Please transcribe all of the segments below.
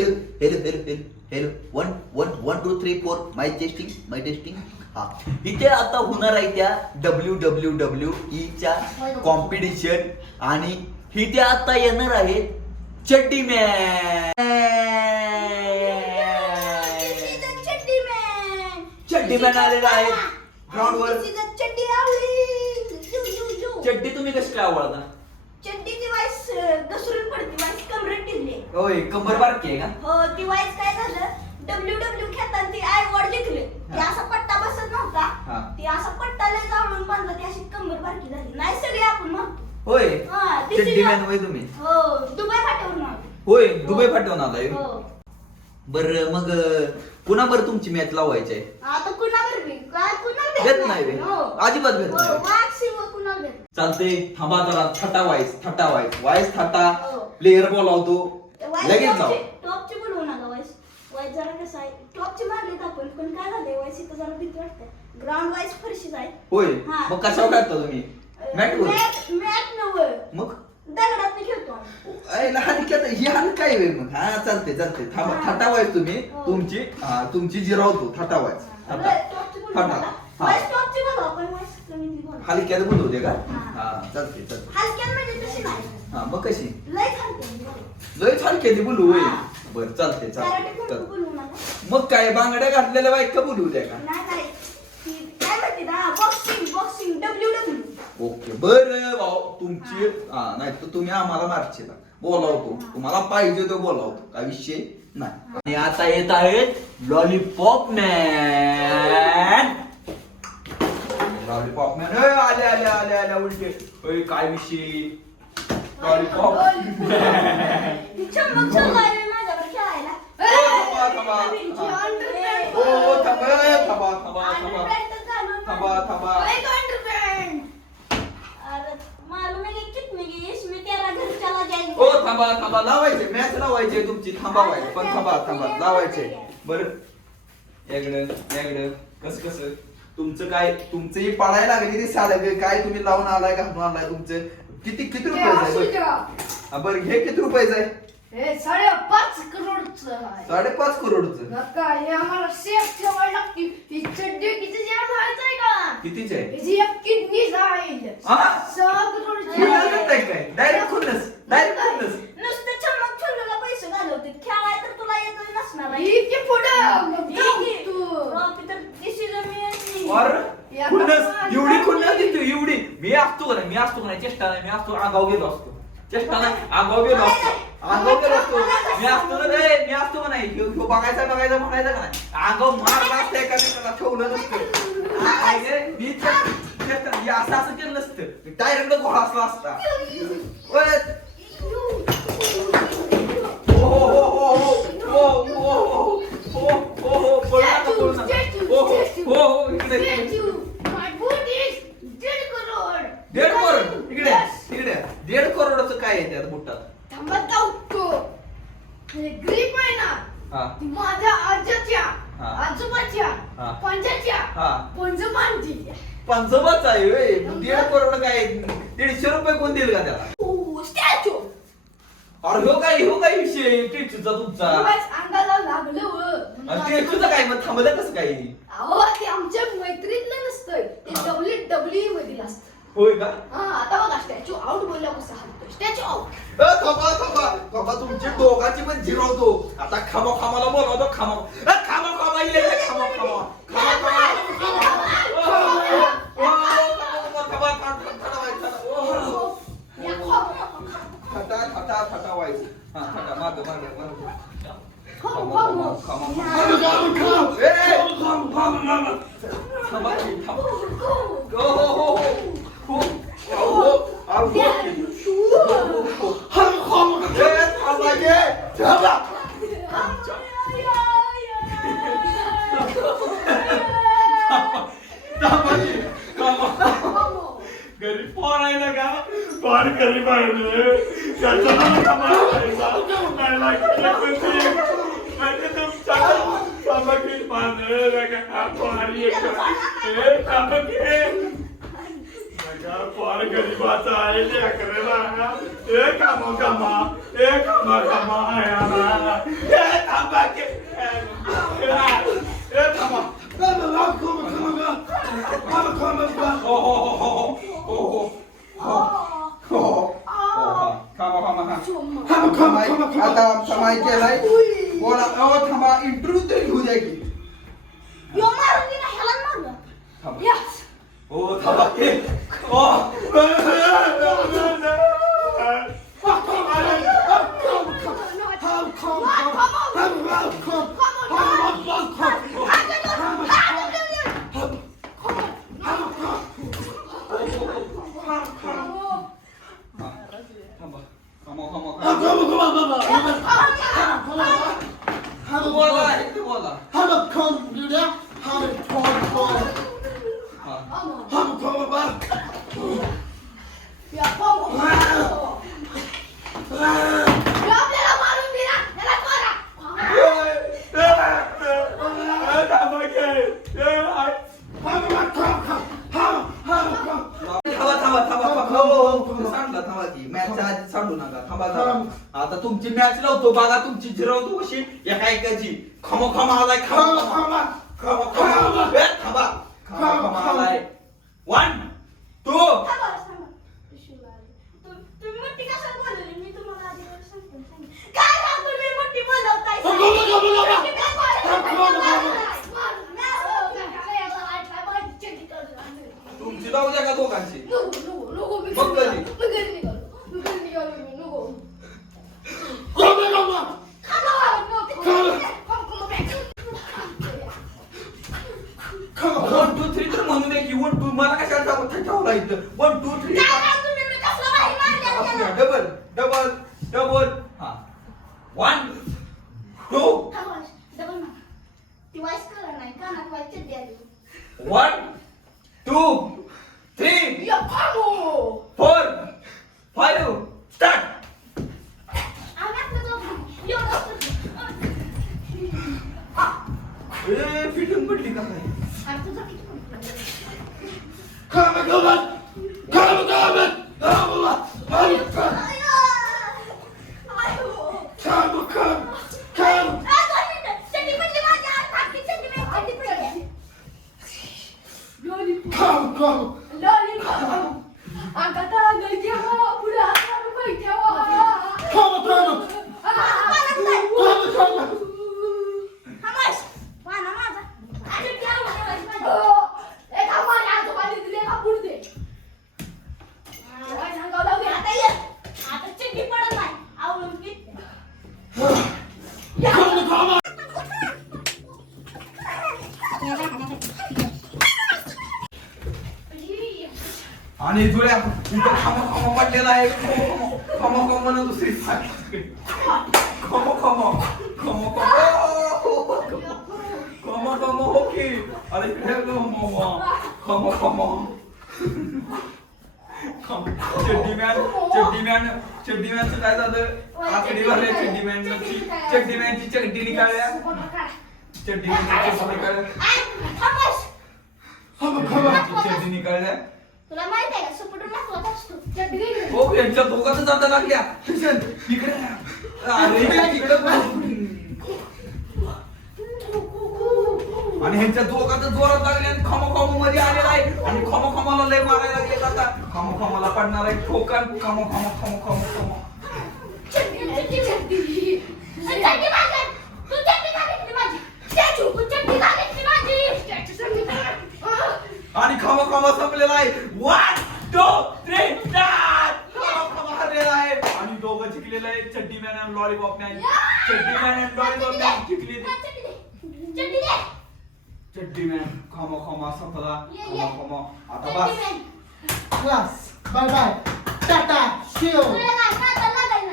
Hello hello hello hello 1 1 1 2 3 4 माय testing हा. इथे आता होणार आहे त्या WWE च्या कॉम्पिटिशन आणि इथे आता येणार आहेत चड्डी मॅन. चड्डी मॅन आलेला आहे ग्राउंडवर. चड्डी तुम्ही कशी काय आवडता? चड्डीची वाईस घसरून पडते, वाईस कमरेत टिकली. होय, कंबर बारकी आहे का? हो, ती वाईस काय झालं, WWE खेळताना ती अवॉर्ड जिंकले. ती असा पट्टा बसत नव्हता, ती असा पट्टाला जाळून बांधला, ती अशी कंबर बारकी झाली. नाही सगळे आपण म्हणतो. होय, हा, ती चड्डी मॅन होय तुम्ही? हो, दुबई फाट्यावरून आलो. होय, दुबई फाट्यावरून आलाय. हो. बरं मग कुणाबर तुमची मॅच लावायची आहे? आता कुणावर बी काय कुणावर भेट नाही बे. हो. अजिबात भेट नाही. वाक्सी व कुणावर भेट. चालते, थांबा जरा. थटा वाईस थाटा हो. प्लेयर बोलावतो लगेच जाऊ. टॉपची बोलवू नका वाईस. वाईस जरा कसं आहे, टॉपची मारलीत आपण, पण काय झालंय वाईस इथं जरा भीती वाटते. ग्राउंड वाईस फरशी जाय. होय, हा. मग कशावर टाकता तुम्ही? मॅटवर? मॅट नव्हं, मग दगडात खेळतो आम्ही. लहान काय वेळ मग. हा चालते थांबा. हा. थटा वाईस तुम्ही हो. तुमची जिरावतो. थटा वाईस टॉपची बोलवू थटा. नका. हा. वाईस टॉपची बोलवा, पण वाईस कमी ती बोलवा. हलक्यात बोलवते का? हा. हा चालते. हलक्यात म्हणजे तशी नाही, हा मग कशी? लय हलक्यात बोलवा. लय हलक्यात बोलू होय. हा. बरं चालते. कराटे कुंकू बोलवू नका. मग काय बांगड्या घातलेल्या बाईक का बोलू द्या का? नाही ती काय म्हणते ना, बॉक्सिंग WWE. ओके बरं भाऊ तुमची नाही तर तुम्ही आम्हाला मार्चेला बोलावतो. तुम्हाला पाहिजे तो बोलावतो, काय विषय नाही. आणि आता येत आहेत लॉलीपॉप मॅन. लॉलीपॉप मॅन आले उलटे. ओय, काय विषय? लॉलीपॉप चमक चलाय माझ्यावर खेळायला. थांबा. अरे मालूम है कि कितने की इसमें तेरा घर चला जाएगा. ओ थांबा लावायचे मॅच लावायचे तुमची. थांबावायचे पण थांबा लावायचे. बरं याकडं कसं तुमचं काय? तुमचं हे पडायला लागली ते साधं काय तुम्ही लावून आलाय घालून आलाय? तुमचं किती रुपयाचं आहे? बरं हे किती रुपयाचं आहे? 5.5 करोडचं आहे. 5.5 करोडचं. नका, हे आम्हाला सेफ ठेवायला लागते. ही चड्डी किती जण माहिती का? कितीच आहे? हिची एक किडनी जाईल. हा? 6 करोडची खुन्नस आहे. नाही काय? डायरेक्ट खुन्नस. नुसतं चमक चुल्लूला पैसे घालवते. खेळाय तर तुला येतच नसणार आहे. ही की पुढं. तू. ट्रॉफी तर decision मी येत और नाही. खुन्नस एवढी खुन्नस देतो एवढी. मी असतो का नाही चेष्टा नाही. मी असतो आगाव गेलो असतो. चेष्टा नाही, आगाव गेलो असतो. मी असतो का नाही? ह्यो बघायचा म्हणायचा का नाही? आगाव मारला असतं एकामेकाला ठेवलं नसतं. मी चेष्टा असं केलं नसतं. डायरेक्ट घोडा असला असता. Statue. 1.5 करोड इकडे 1.5 करोडचं काय आहे त्यात बुटात? थांबत जाऊतो. हे ग्रीप आहे ना, हा. ती माझ्या आजोच्या, हा. आजोबाच्या, हा. पंजाच्या, हा. पंजोबांची. पंजोबाच आहे होय. 1.5 करोड काय? 150 रुपये कोण देईल का त्याला? स्टॅच्यू. अरे ह्यो काय विषय टिचूचा तुमचा? अंगाला लागलं व. आणि टिचूचं काय? मग थांबलं कसं काय? अहो, ते आमच्या मैत्रीतलं नसतंय, ते WWE मधील असतं. होय का? हा, आता बघा स्टॅच्यू आउट बोलल्या कसं हलतोय. Statue out. थांबा तुमची दोघांची पण जिरवतो. आता खामाला बोलावतो. खामा ये थटा व्हायचं. हा थटा माग घरी फोन आहे ना का? फोन घरी पाहिजे फोन फार गरीबाचा आहे लेकरला. ए कामा कामा ए कामा कामा आया ए थांबा के ए थांबा. आता समाय केलाय बोला थांबा इंटरव्ह्यू तरी घेऊ द्या की यो मारून दिला ह्याला मारलं यस हो थांबा की आता तुमची मॅच लावतो बघा तुमची जिरवतो कशी एका एकाची खमो खमा आलाय थांबा खमा आलाय 1 2 तुम्ही मोठी कशाला बोलवली मी तुम्हाला आधी सांगते काय राव तुम्ही मोठी बोलवताय तुमची जाऊ द्या का दोघांची बघ कधी मला कशाला ठेवला इथं 1 2 3 डबल डबल डबल हा 1 2 ती वाईस करा नाही कानात वाईस चड्डी आली 1 2 3 4 5 स्टार्ट फिटिंग पडली का काय आणि जुळ्या इथं खमो खमो पडलेला आहे खमो खमो ना दुसरी खमो खमो खमो खमो खमो हो की अरे इकडे खमो खमो चड्डीमॅनचं काय झालं आकडी भरल्या चड्डीमॅनची चड्डी निकाळल्या चड्डी निकाळल्या तुला माहित आहे का सपोर्ट महत्वाचा असतो हो यांच्या दोघांचं जाता लागल्या इकडे आणि ह्यांच्या दोघांचं जोरात लागले आणि खमो खमो मध्ये आलेला आहे आणि खमो खमाला लय मारायला लागले आता खमो खमाला पडणार आहे ठोकन खमो खमो खमो खमो खमो आणि खमो खमो संपलेला आहे 1 2 3 स्टार्ट खमो खमो हरलेला आहे आणि दोघं जिंकलेले आहे चड्डीमॅन आणि लॉलीपॉप मॅन चड्डीमॅन आणि लॉलीपॉप मॅन जिंकले चड्डीमॅन खमो खमो संपला खमो खमो आता बस class bye bye tata Shiv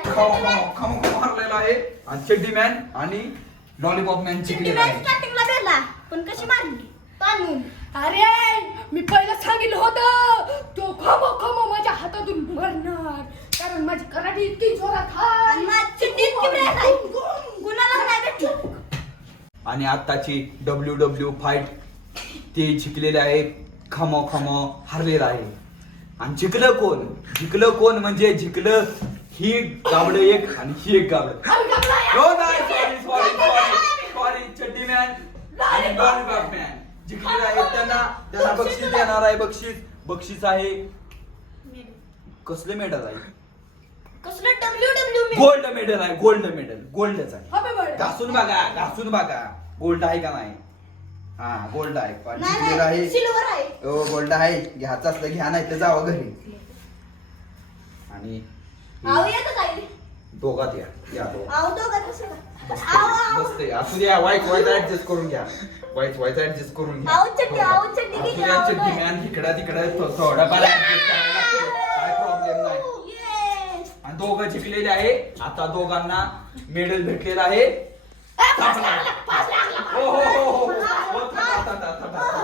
खमो खमो खमो खमो हरलेला आहे आणि चड्डीमॅन आणि लॉलीपॉप मॅन जिंकलेला आहे स्टार्टिंगला भेटला पण कशी मारली ताणून अरे मी पहिलं सांगितलं होतं तो खमो खमो माझ्या हातातून मरणार कारण माझी कराटे इतकी जोरात आणि माझी चिट्टी इतकी ब्रेक आहे गुणाला नाही भेटलं आणि आताची WWE फाईट ते जिंकलेले आहे खमो खमो हरलेला आहे आणि जिंकलं कोण म्हणजे जिंकलं ही गाबडं एक आणि ही एक गाबडं. आम्ही गाबडं आहे. हो नाही सॉरी चड्डी मॅन आणि लॉलीपॉप मॅन जिंकलेले आहेत. त्यांना बक्षीस देणार आहे. बक्षीस आहे कसले मेडल आहे? कसलं WWE गोल्ड मेडल आहे. गोल्डच आहे. Happy birthday. घासून बघा गोल्ड आहे का नाही. हा गोल्ड आहे. जिंकलेलं नाही आहे. सिल्वर आहे. हो गोल्ड आहे. घ्यायचं असलं घ्या नाही तर जावं घरी. आणि आव येतं काय दोघात या दोघात. आव दोघं कसं का आव बसते असू द्या. वाईट ऍडजस्ट करून घ्या. वाईट ऍडजस्ट करून घ्या. आव चड्डी असू घे, द्या, आव चड्डी नाही. मॅन इकडं तिकडं थोडंफार ऍडजस्ट करायला लागतं. काय प्रॉब्लेम नाही. Yes. आणि दोघं जिंकलेले आहे. आता दोघांना मेडल भेटलेलं आहे. पाच लागला. हो थांबा.